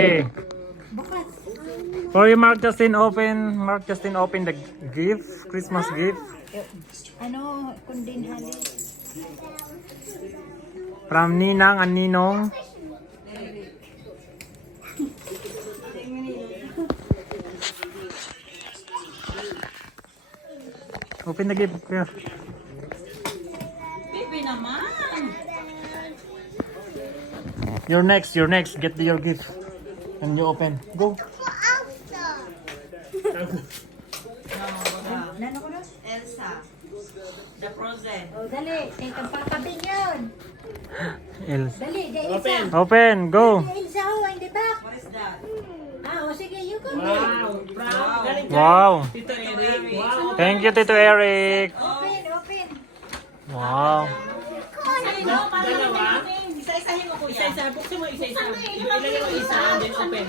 Okay. For you, Mark Justin, open the gift, Christmas gift. Ano, kundin halit. From Ninang and Ninong. Open the gift. Yeah. Baby naman. You're next. Get your gift. And you open. Go. Nano ko na? Elsa. The Frozen. Oh, dali. Teka, papabing yun. Dali, the Elsa. Open. Go. The Elsa, oh, hindi ba? What is that? Oh, sige, you go. Wow. Tito Eric. Wow. Thank you, Tito Eric. Open. Wow. Dalawa. Isa-isahin mo, kuya. Isa-isa. Buksan mo isa-isa. Ilagay mo isa, then open.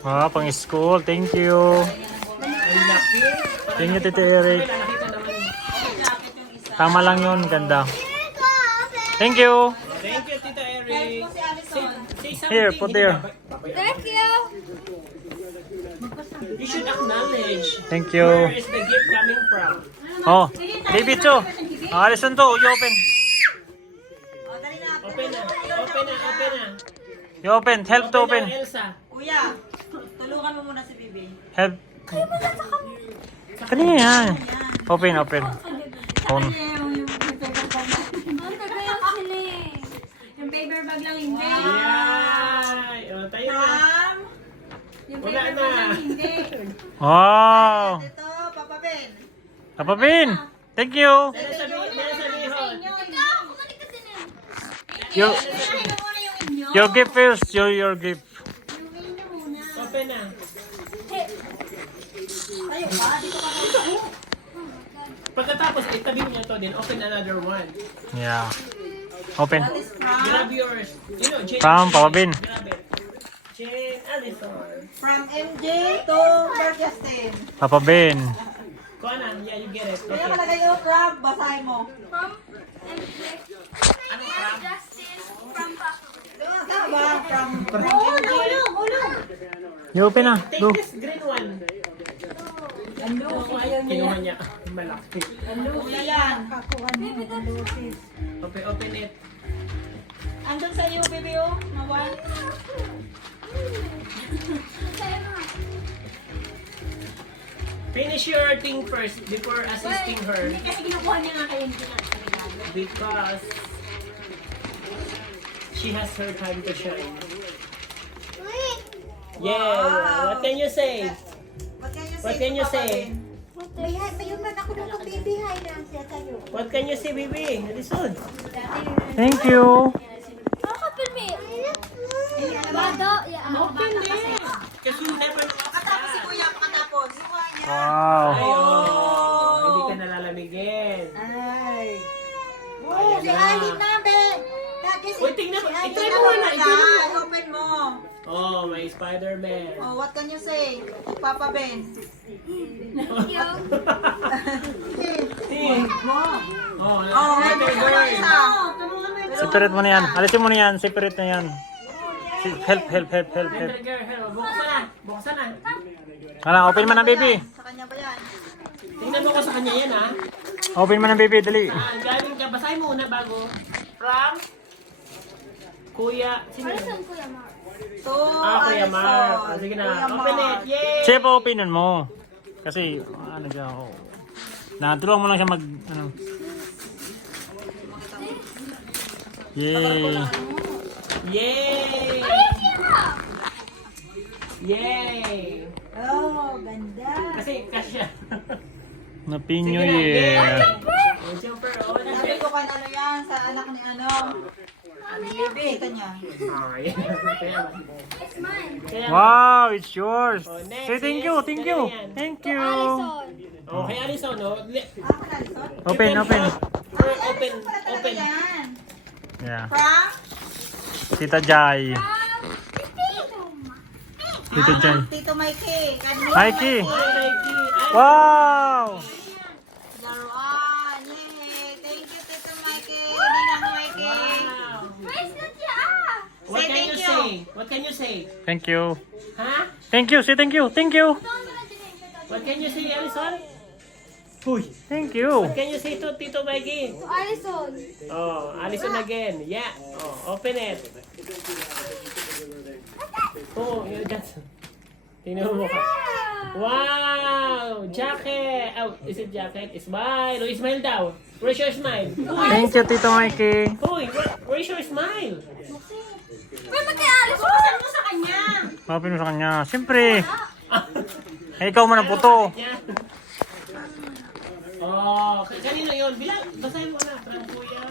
Wow, pang school. Thank you. Ang laki. Thank you, Tito Eric. Nakita naman. Tama lang yun. Ganda. Thank you. Thank you, Tito Eric. Say something. Here, put there. Thank you. You should acknowledge. Thank you. Where is the gift coming from? Oh, baby too. Listen to. You open. Open na. Open na. You open. Help to open. Na, Elsa. Kuya, tulungan mo muna si Bibi. Help. Kanina yan. Open. Phone. Yung paper bag lang hindi. Yay! O, tayo na. Yung Wala paper na. bag lang hindi. Wow. Ito, Papa Ben. Papa Bin. Thank you. Meron sabihin. Your gift first. Your gift. Open na. Pagkatapos, itabi mo niya to din. Open another one. Yeah. Open. Grab yours. You know, Jane. From Papa Bin. Grab it. Jane Allison. From MJ to Mark Justin. Papa Bin. Conan, yeah, you get it. Kaya Okay. malagay yung crab, basahin mo. From Justin, from Tama ba? From MJ. You open na. Take Go. this green one. Kinuha niya. Malaki. Kuya yan. Open it. Andun sa iyo, Bibi, oh. Mawal. Finish your thing first before assisting her. Hindi kasi kinukuha niya nga kayo hindi natin ginagawa. Because she has her time to shine. Yeah. Wow. What can you say? What can you say? May yung man ako ng baby hi na siya tayo. What can you say, baby? Lisod. Thank you. Open me. Bado, Open it. Kasi you never know. Pakatapos si Kuya, pakatapos. Mukha niya. Wow. Oh, hindi ka nalalamigin. Ay. Ayan Si na. Ali na, be. Uy, tingnan mo. Si Ali I-try na mo muna. I-try mo. Open mo. Oh, may Spider-Man. Oh, what can you say? Papa Ben. Oh, Oh, may may bird. isa. Separate mo na yan. Alisin mo na yan. Separate na yan. Help. Buksan na. Buksan na. Open mo na, baby. Sa kanya ba yan? Tingnan mo ko sa kanya yan, ha? Open mo na, baby. Dali. Galing ka. Basahin mo una bago. From Kuya. Sino yun? Kuya Mark. To Kuya Alison. Mark. Sige na. Kuya Open it. Mark. Yay! Siya pa openan mo. Kasi, ano siya ako. Natulungan mo lang siya mag, ano. Yay. Yay! Yay! Oh, ganda. Kasi siya. Happy New Year. Oh, jumper. Oh, Sabi ko kan ano yan, sa anak ni ano. Baby, ito niya. Oh, yeah. It's mine. Wow, it's yours. Oh, next Say thank you. is- Thank you. Ayan. Thank you. Alison. Oh, kay Alison, no? Ah, kan Alison? Open. Open. Open. Yan. Yeah. From? Tita Jai. Tita Jai. Tito Mikey. Mikey. Oh, Nike. Ay, Wow. Laruan. Yay. Thank you, Tito Mikey. Ninang Mikey. wow. Bracelet siya. What Say can thank you you. say? What can you say? cake. Thank you. Huh? Thank you. Say thank you. Thank you. What can you say, Alison? Uy. Thank you. What can you say to Tito Mikey? Alison. Oh, Alison again. Yeah. Oh, open it. Oh, you got. Tingnan mo mukha. Wow! Jacket! Oh, is it jacket? Smile! Oh, smile daw. Where's your smile? Thank you, Tito Mikey. Uy, where's your smile? Uy, mag-aalis mo sa kanya. Open mo sa kanya. Siyempre. Eh, ikaw man ang puto. Yeah. Oh, kanino yun? Bilang, basahin mo na. From Kuya.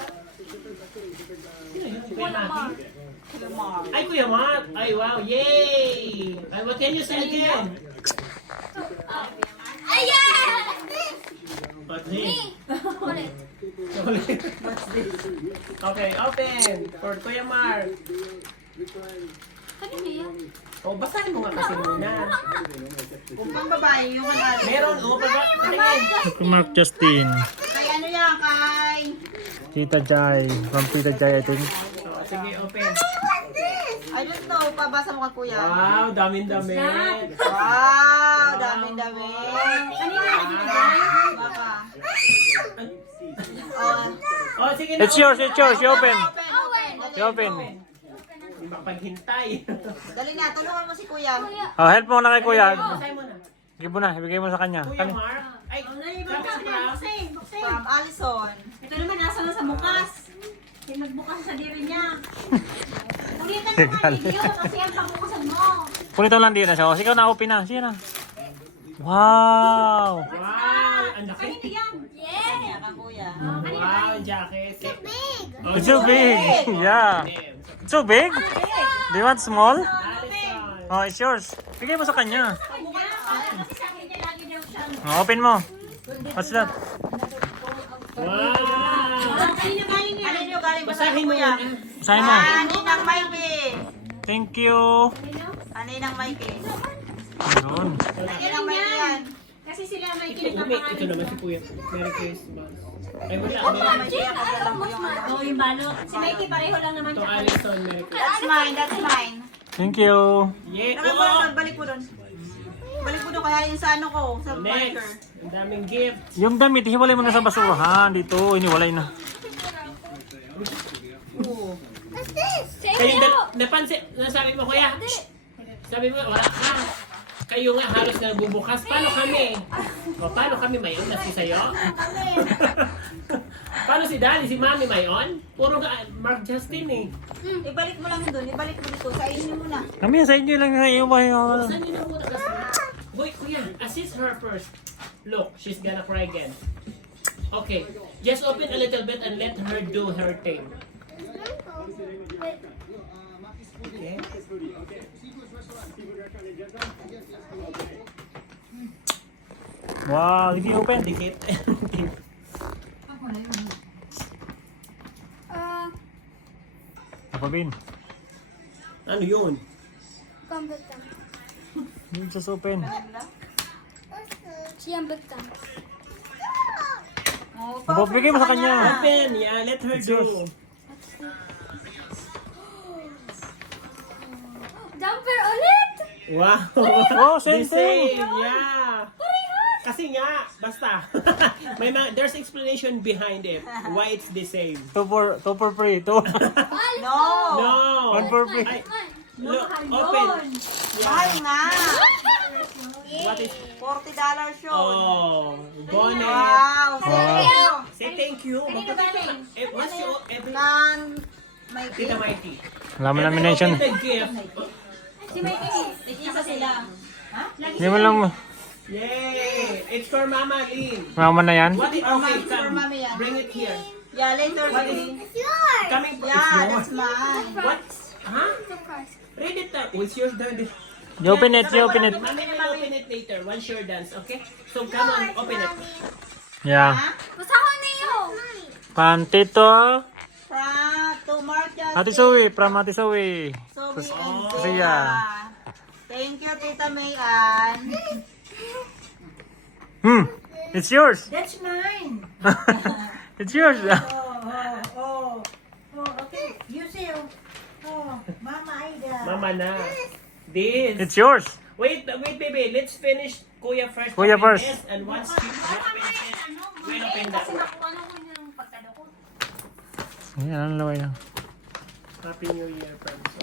Sino yun? Kuya Maki? Ay, Kuya Mark. Ay, wow. Yay! Ay, what can you say again? Ayan! What's this? Okay, open. For Kuya Mark. Kanino yan? O, basahin mo nga kasi muna. Kung pang babae yung kanal. Meron, o, tingin. Tito Mark Justin. Kay ano yan, kay... Tita Jai. From Tita Jai, I think. So, sige, open. I don't know, pabasa mo ka kuya. Wow, daming-dami. Wow, dami-dami. Kanino yan? Baka. Oh, sige na. It's yours, it's yours. You open. Open. You open. Mapaghintay. Dali na, tulungan mo si kuya. Oh, help mo na kay Kuya. Basahin mo na. Sige mo na, ibigay mo sa kanya. Kuya Mark. Ay, From Alison. Ito naman, nasa lang sa bukas. Nagbukas sa diri niya. Ulitan mo nga ninyo kasi ang pagbukasan mo. Punito lang din na siya. O, sige na, open na. Sige na. Wow. wow, ang laki. Kanino yan? Yeah! Kaya ka kuya. Wow, jacket. Oh, It's so big. Yeah. It's so big. Do you want small? Alison. Oh, it's yours. Bigay mo sa kanya. Kasi sa akin niya lagi daw siya. Oh, open mo. What's that? Wow. Kanino galing yan? Ano yung galing ba sa Basahin mo kuya? yan. Sign mo. Aninang Mikey. Thank you. Aninang Mikey. Ayun. Aninang Mikey yan. Kasi sila may Ito naman si Kuya. Merry Christmas. Ay, wala. Mikey, ako dala mo yung ano. Oo, yung balot. Si Mikey pareho lang naman Ito, siya. Alison. Merry Christmas. That's mine, that's mine. Thank you. Yeah. Nakay mo lang, balik mo doon. Balik mo doon kaya yung sa ano ko, sa biker. Next. Ang daming gift. Yung damit, hiwalay mo na sa basurahan. Dito, iniwalay na. Kayo napansin, nasabi mo kuya, sabi mo, wala ka. Kayo nga halos na bubukas. Paano kami? O paano kami mayon? Nasi sa'yo? Paano si Daddy, si Mami mayon? Puro ka, Mark Justin eh. Ibalik mo lang doon, ibalik mo dito, sa inyo muna. Kami, sa inyo lang sa iyo ba yun? Saan yun ang muna kasi? Boy, kuya, assist her first. Look, she's gonna cry again. Okay, just open a little bit and let her do her thing. Okay. Wow, hindi open. Dikit. Apa bin? Ano yun? Hindi sa open. Oh, Bigay mo sa kanya. Open, yeah, let her do. Jumper ulit! Wow! Oh, same The thing. Yeah! Kasi nga, basta. There's explanation behind it. Why it's the same. Two for free. Two. No! No! One for free. Ay, look, open. Mahal nga! What is... $40 show. Oh, bonnet. Wow! Say thank you. What's your every... Nan... May Tita Mikey. Laman lamination. Open the gift. Si Mikey, isa sila. Hindi mo lang. Yay! It's for Mama Lynn. Mama na yan. What is... Okay, It's for come. Mami yan. Bring it here. Yeah, later. What is... Coming... It's Yeah, yours. that's mine. What? Huh? Read it now. Oh, it's yours, Daddy. You open it, you open it. Mami will open it later. Once you're done, okay? So come on, open it. Yeah. Masahon niyo! Pantito. From to Mark Ate Zoe, from Ate Zoe. Sobi and Kuya. Zia. Thank you, Tita Mayan. It's yours. That's mine! It's yours. Oh, okay. You see, oh. Mama Aida. Mama na. This. It's yours. Wait, baby. Let's finish Kuya first. Kuya Open first. this, and once you open this, we'll open that one. Yan, ano naman yan? Happy New Year, friends.